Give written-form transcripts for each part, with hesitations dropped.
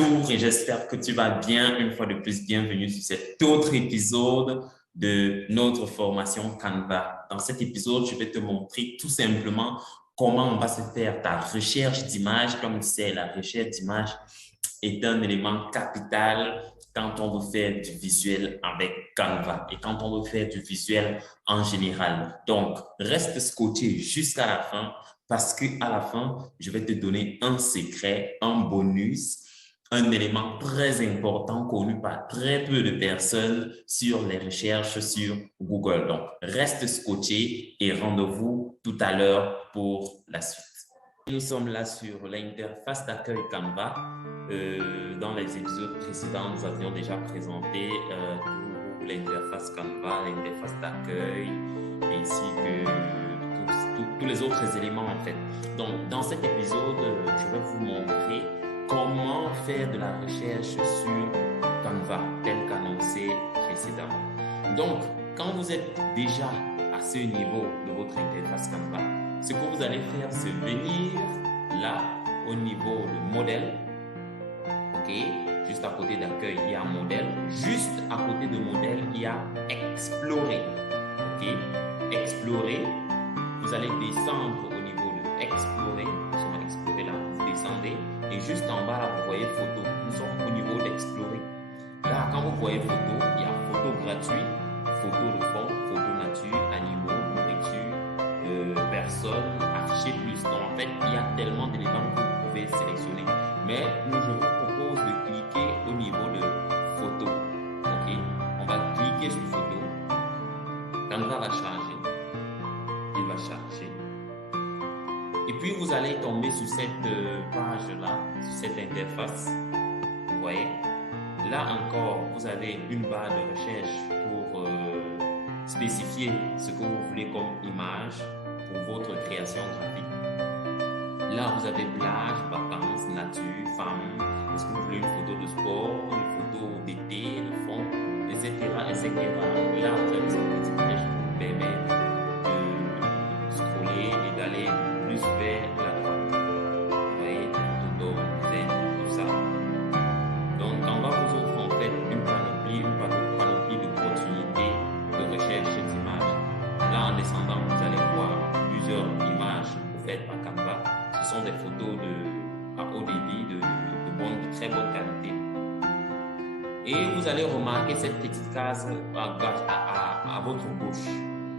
Bonjour et j'espère que tu vas bien. Une fois de plus, bienvenue sur cet autre épisode de notre formation Canva. Dans cet épisode, je vais te montrer tout simplement comment on va se faire ta recherche d'images. Comme tu sais, la recherche d'images est un élément capital quand on veut faire du visuel avec Canva et quand on veut faire du visuel en général. Donc, reste scotché jusqu'à la fin parce qu'à la fin, je vais te donner un secret, un bonus, un élément très important connu par très peu de personnes sur les recherches sur Google. Donc, reste scotché et rendez-vous tout à l'heure pour la suite. Nous sommes là sur l'interface d'accueil Canva. Dans les épisodes précédents, nous avions déjà présenté l'interface Canva, l'interface d'accueil, ainsi que tous les autres éléments en fait. Donc, dans cet épisode, je vais vous montrer comment faire de la recherche sur Canva, tel qu'annoncé précédemment. Donc, quand vous êtes déjà à ce niveau de votre interface Canva, ce que vous allez faire, c'est venir là, au niveau de modèle. OK? Juste à côté d'accueil, il y a modèle. Juste à côté de modèle, il y a explorer. OK? Explorer. Vous allez descendre au niveau de explorer. Nous sommes à explorer là. Vous descendez. Et juste en bas, là, vous voyez photo. Nous sommes au niveau d'explorer. Là, quand vous voyez photo, il y a photo gratuit, photo de fond, photo nature, animaux, nourriture, personnes, afficher plus. Donc, en fait, il y a tellement d'éléments que vous pouvez sélectionner. Mais nous, je vous propose de cliquer au niveau de photo. OK? On va cliquer sur photo. Canva va charger. Il va charger. Et puis, vous allez tomber sur cette page-là, sur cette interface. Vous voyez? Là encore, vous avez une barre de recherche pour spécifier ce que vous voulez comme image pour votre création graphique. Là, vous avez plage, vacances, nature, femmes. Est-ce que vous voulez une photo de sport, une photo d'été, de fond, etc., etc. Là, vous avez cette petite flèche qui vous permet de scroller et d'aller plus vers la droite. Vous voyez, photo d'homme, tout ça. Donc, Canva vous offre en fait une panoplie d'opportunités de recherche d'images. Là, en descendant, vous allez voir plusieurs images offertes par Canva. Ce sont des photos à haut débit, de très bonne qualité. Et vous allez remarquer cette petite case à votre gauche,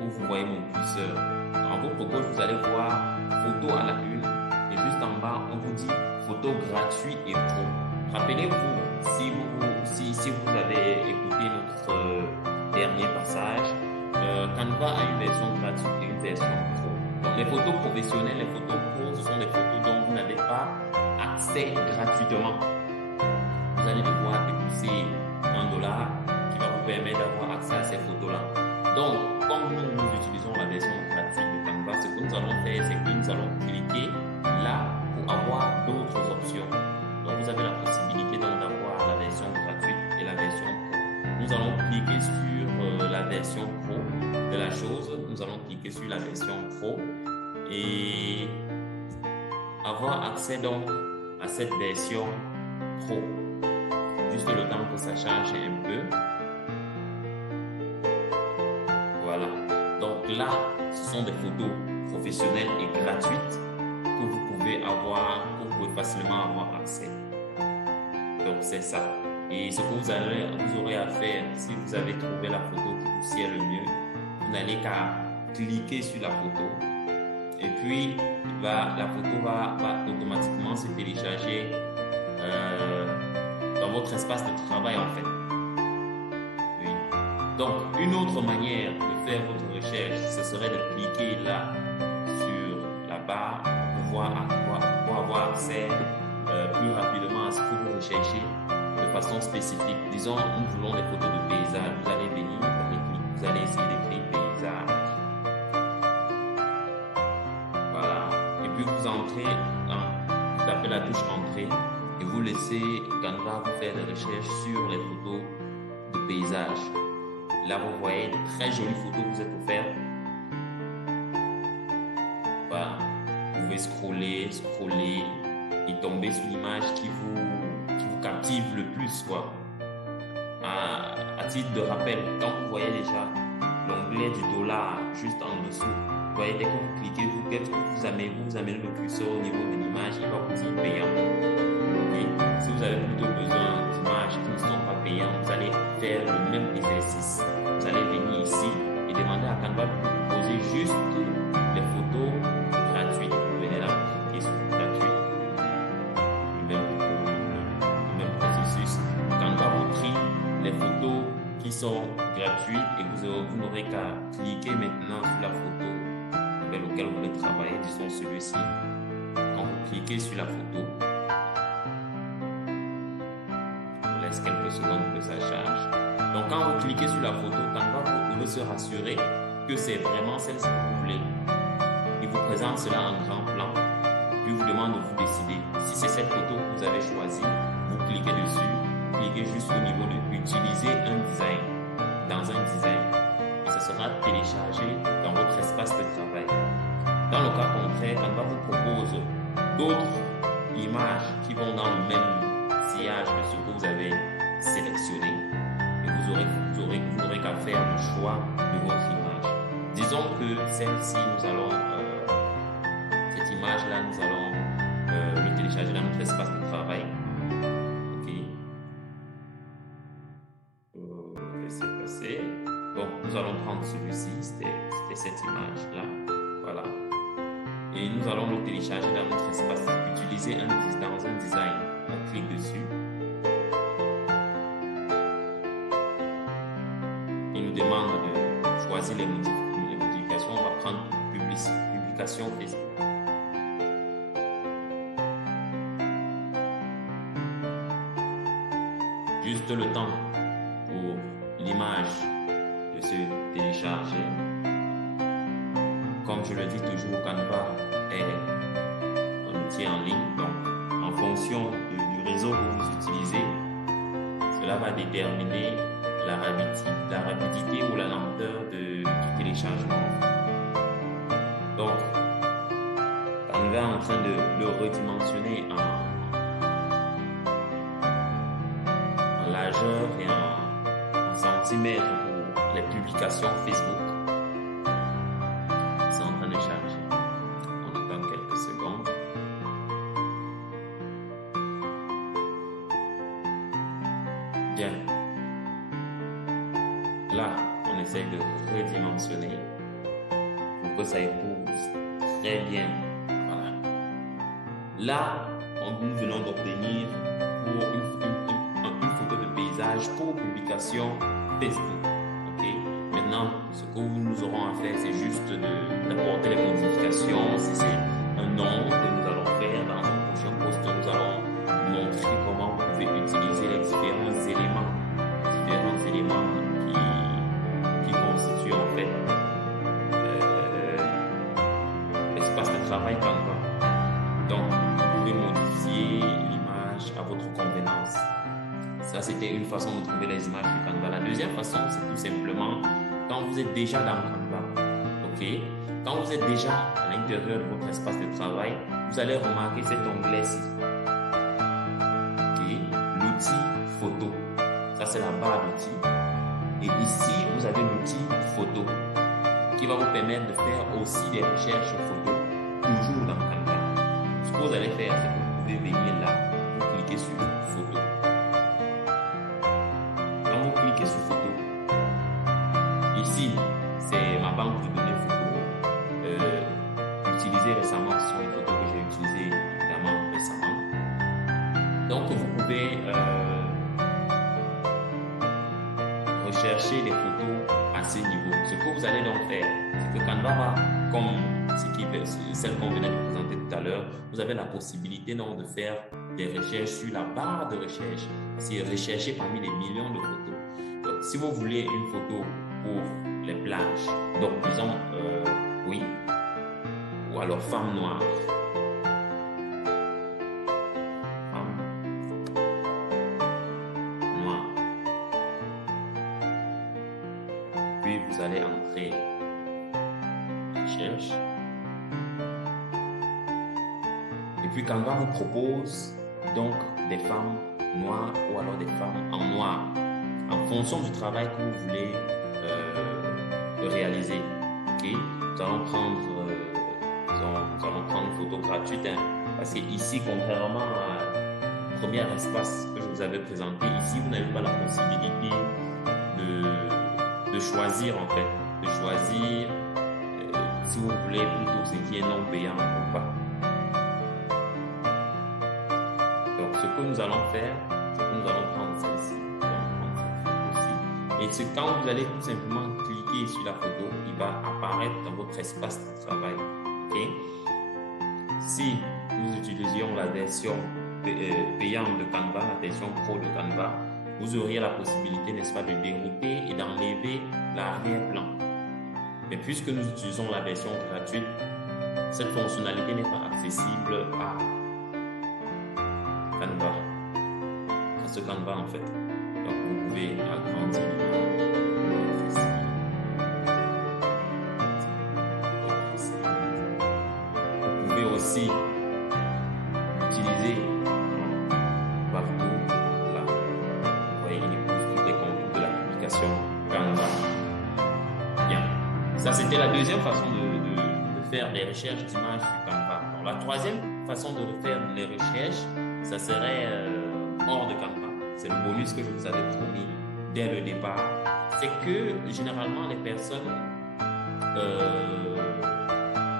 où vous voyez mon curseur. À votre gauche, vous allez voir photo à la une. Et juste en bas, on vous dit photo gratuit et pro. Rappelez-vous, si vous avez écouté notre dernier passage, Canva a une version gratuite et une version pro. Donc, les photos professionnelles, les photos pro, ce sont des photos dont vous n'avez pas accès gratuitement. Vous allez devoir débourser $1 qui va vous permettre d'avoir accès à ces photos-là. Donc, comme nous utilisons la version gratuite de Canva, ce que nous allons faire, c'est que nous allons cliquer là pour avoir d'autres options. Donc, vous avez la possibilité d'avoir la version gratuite et la version pro. Nous allons cliquer sur la version pro de la chose. Nous allons cliquer sur la version pro et avoir accès donc à cette version pro. Juste le temps que ça charge un peu. Voilà. Donc là, ce sont des photos professionnelles et gratuites que vous pouvez facilement avoir accès. Donc c'est ça. Et ce que vous aurez à faire, si vous avez trouvé la photo qui vous sied le mieux, vous n'allez qu'à cliquer sur la photo. Et puis, la photo va automatiquement se télécharger dans votre espace de travail en fait. Oui. Donc, une autre manière de faire votre recherche, ce serait de cliquer là sur la barre pour avoir accès plus rapidement à ce que vous recherchez de façon spécifique. Disons, nous voulons des photos de paysage. Vous allez venir, vous allez essayer d'écrire paysage. Voilà. Et puis vous entrez, vous tapez la touche entrée et vous laissez Canva vous faire des recherches sur les photos de paysage. Là, vous voyez de très jolies photos que vous êtes offertes. Voilà. Vous pouvez scroller et tomber sur l'image qui vous captive le plus, quoi. À titre de rappel, quand vous voyez déjà l'onglet du dollar juste en dessous, vous voyez, dès que vous cliquez, vous amenez le curseur au niveau de l'image, il va vous dire payant. Okay? Si vous avez plutôt besoin d'images qui ne sont pas payantes, vous allez faire le même exercice. Vous allez venir ici et demander à Canva de vous proposer juste les photos gratuites. Vous venez là, cliquez sur gratuit. Le même processus. Canva vous trie les photos qui sont gratuites et vous n'aurez qu'à cliquer maintenant sur la photo avec laquelle vous voulez travailler, disons celui-ci. Quand vous cliquez sur la photo, on laisse quelques secondes que ça charge. Donc quand vous cliquez sur la photo, Canva, vous pouvez se rassurer que c'est vraiment celle-ci que vous voulez. Il vous présente cela en grand plan, puis vous demande de vous décider. Si c'est cette photo que vous avez choisie, vous cliquez dessus, cliquez juste au niveau de utiliser un design dans un design et ça sera téléchargé dans votre espace de travail. Dans le cas contraire, Canva vous propose d'autres images qui vont dans le même sillage de ce que vous avez sélectionné et vous n'aurez qu'à faire le choix de votre image. Disons que celle-ci, cette image-là, nous allons le télécharger dans notre espace de travail. Bon, nous allons prendre celui-ci, c'était cette image-là, voilà. Et nous allons le télécharger dans notre espace, utiliser dans un design. On clique dessus. Il nous demande de choisir les modifications. On va prendre publication Facebook. Juste le temps pour l'image de se télécharger. Comme je le dis toujours, Canva est un outil en ligne. Donc, en fonction du réseau que vous utilisez, cela va déterminer la rapidité ou la lenteur du téléchargement. Donc, Canva est en train de le redimensionner en largeur et en centimètres pour les publications Facebook. C'est en train de charger. On attend quelques secondes. Bien. Là, on essaye de redimensionner pour que ça épouse très bien. Voilà. Là, nous venons d'obtenir pour une photo de paysage pour publication Facebook. Okay? Maintenant, ce que nous aurons à faire, c'est juste d'apporter les modifications. Si c'est un nom que nous allons faire dans un prochain post, nous allons montrer comment vous pouvez utiliser les différents éléments qui constituent en fait l'espace de travail Canva. Donc, vous pouvez modifier l'image à votre convenance. Ça, c'était une façon de trouver les images du Canva. La deuxième façon, c'est tout simplement quand vous êtes déjà dans Canva. Ok? Quand vous êtes déjà à l'intérieur de votre espace de travail, vous allez remarquer cet onglet-ci. Ok? L'outil photo. Ça, c'est la barre d'outils. Et ici, vous avez l'outil photo qui va vous permettre de faire aussi des recherches photos toujours dans Canva. Ce que vous allez faire, c'est que vous pouvez venir là, vous cliquez sur photo. Quand vous cliquez sur photo, ici, c'est ma banque de données photo. Utilisée récemment, ce sont les photos que j'ai utilisées évidemment récemment. Donc, vous pouvez rechercher des photos à ce niveau. Ce que vous allez donc faire, c'est que Canva va, comme celle qu'on venait de présenter tout à l'heure, vous avez la possibilité donc de faire des recherches sur la barre de recherche. C'est rechercher parmi les millions de photos. Donc, si vous voulez une photo pour les plages, donc disons oui, ou alors femme noire. Puis vous allez entrer recherche. Et puis Canva vous propose donc des femmes noires ou alors des femmes en noir, en fonction du travail que vous voulez réaliser. Okay? Nous allons prendre une photo gratuite, hein, parce que ici, contrairement à premier espace que je vous avais présenté, ici, vous n'avez pas la possibilité de choisir, en fait, de choisir si vous voulez plutôt ce qui est non payant ou pas. Donc, ce que nous allons faire, c'est que nous allons prendre celle-ci, et c'est quand vous allez tout simplement cliquer sur la photo, il va apparaître dans votre espace de travail. Okay? Si nous utilisions la version payante de Canva, la version pro de Canva, vous auriez la possibilité, n'est-ce pas, de dérouter et d'enlever l'arrière-plan. Mais puisque nous utilisons la version gratuite, cette fonctionnalité n'est pas accessible à Canva, à ce Canva en fait. Donc vous pouvez agrandir vous pouvez aussi l'utiliser partout là. Vous voyez, il pousse tous les contours de la publication Canva. Bien. Ça, c'était la deuxième façon de faire des recherches d'images sur Canva. Alors, la troisième façon de faire les recherches, ça serait hors de Canva. C'est le bonus que je vous avais promis dès le départ. C'est que généralement, les personnes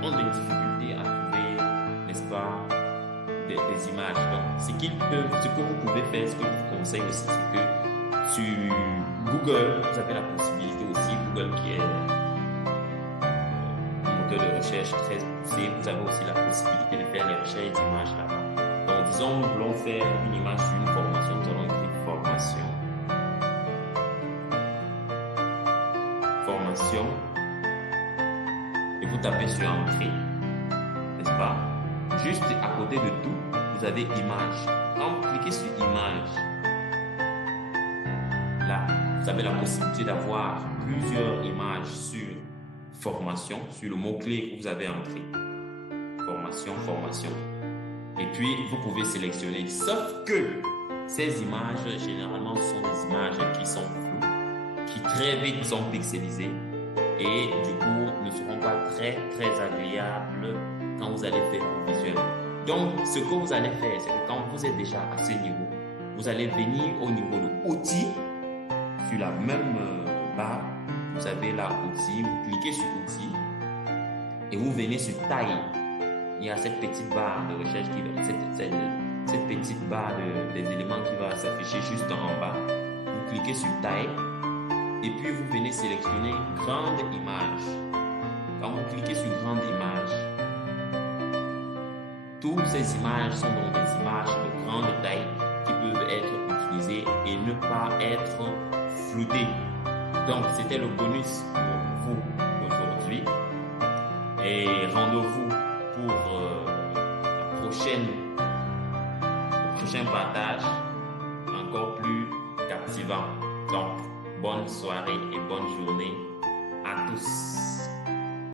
ont des difficultés à trouver, n'est-ce pas, des images. Donc, ce que vous pouvez faire, ce que je vous conseille aussi, c'est que sur Google, vous avez la possibilité aussi, Google qui est un moteur de recherche très poussé, vous avez aussi la possibilité de faire les recherches d'images là-bas. Donc, disons, nous voulons faire une image sur une formation, nous allons écrire formation. Formation. Et vous tapez sur entrée, n'est-ce pas? Juste à côté de tout, vous avez image. Quand vous cliquez sur image, là, vous avez la possibilité d'avoir plusieurs images sur formation, sur le mot-clé que vous avez entré. Formation, formation. Et puis, vous pouvez sélectionner. Sauf que ces images, généralement, sont des images qui sont floues, qui très vite sont pixelisées et du coup ne seront pas très agréables quand vous allez faire vos visuels. Donc, ce que vous allez faire, c'est que quand vous êtes déjà à ce niveau, vous allez venir au niveau de outils, sur la même barre, vous avez là outils, vous cliquez sur outils et vous venez sur taille. Il y a cette petite barre de recherche qui va, cette petite barre des éléments qui va s'afficher juste en bas. Vous cliquez sur taille et puis vous venez sélectionner grande image. Quand vous cliquez sur grande image, toutes ces images sont donc des images de grande taille qui peuvent être utilisées et ne pas être floutées. Donc, c'était le bonus pour vous aujourd'hui. Et rendez-vous pour le prochain partage encore plus captivant. Donc, bonne soirée et bonne journée à tous.